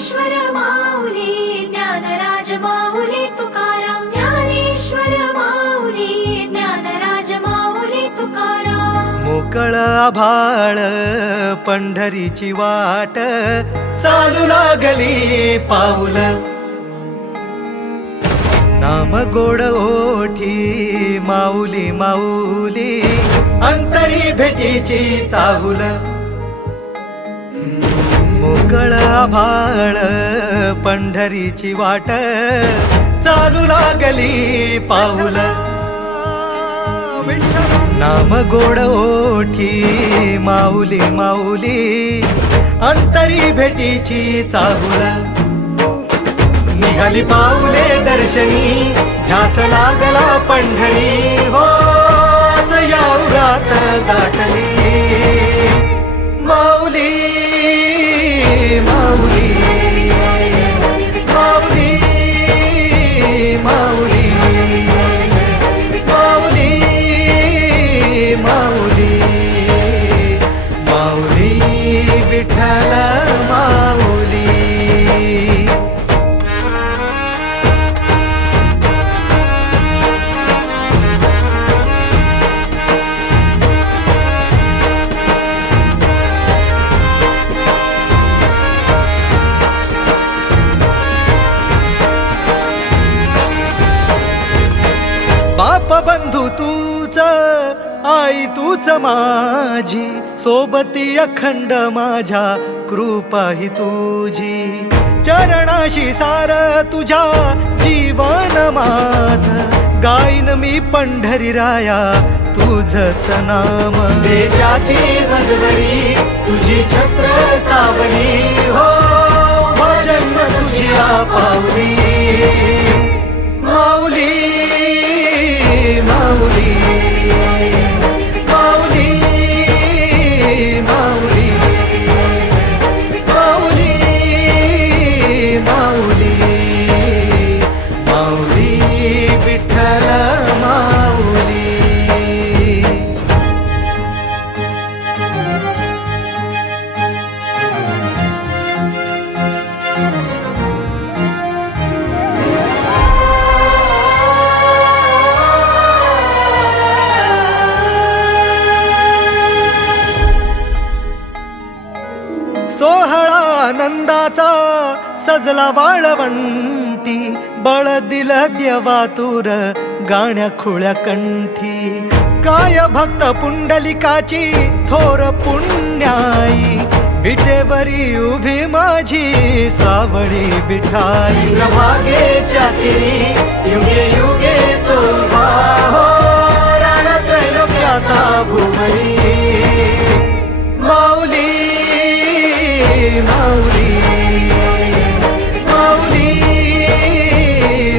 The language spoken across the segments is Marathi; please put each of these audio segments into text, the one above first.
ज्ञानेश्वर माऊली ज्ञानराज माऊली तुकाराम ज्ञानेश्वर माऊली ज्ञानराज माऊली तुकाराम मोकळ आभाळ पंढरीची वाट चालू लागली पाऊल नाम गोड ओठी माऊली माऊली अंतरी भेटीची चाहुल मोकळ आभाळ पंढरीची वाट चालू लागली पाऊल नाम गोड ओठी माऊली माऊली अंतरी भेटीची चाहुल निघाली पाऊले दर्शनी ध्यास लागला पंढरी हो असं या उरात दाटली माऊली माऊली माऊली माऊली माऊली माऊली माऊली विठ्ठल माऊली बाप बंधू तूच आई तूच माझी सोबती अखंड माझ्या कृपा ही तुझी चरणाशी सार तुझ्या जीवन माझ गाईन मी पंढरी राया तुझच नाम देशाची मजबरी तुझी छत्र सावली हो जन्म तुझ्या पावली माऊली माऊली माऊली माऊली माऊली माऊली माऊली विठ्ठल माऊली सोहळा आनंदाचा सजला वाळवंटी बळ दिल देवातुर गाण्या खुळ्या कंठी काय भक्त पुंडलिकाची थोर पुण्याई विटेवरी उभी माझी सावळी विठाई प्रभागेच्या तिरी युगे युगे तो हो रणत्रैलोक्याचा भुवरी माऊली माऊली माऊली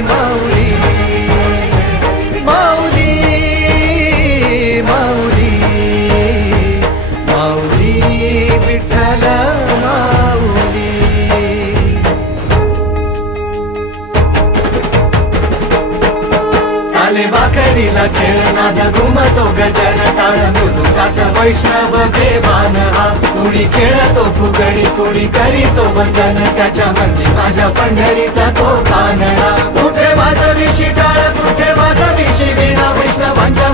माऊली माऊली माऊली माऊली विठ्ठल माऊली चाले वाकडीला खेळ नाद घुमतो गजर टाळ मृदुकात वैष्णव देवान हा कुणी खेळतो फुगडी कुणी करीतो वंदन त्याच्या मध्ये माझ्या पंढरीचा तो कानडा कुठे वाजवी शिटाळ कुठे वाजवी शिवीणा वैष्णवांच्या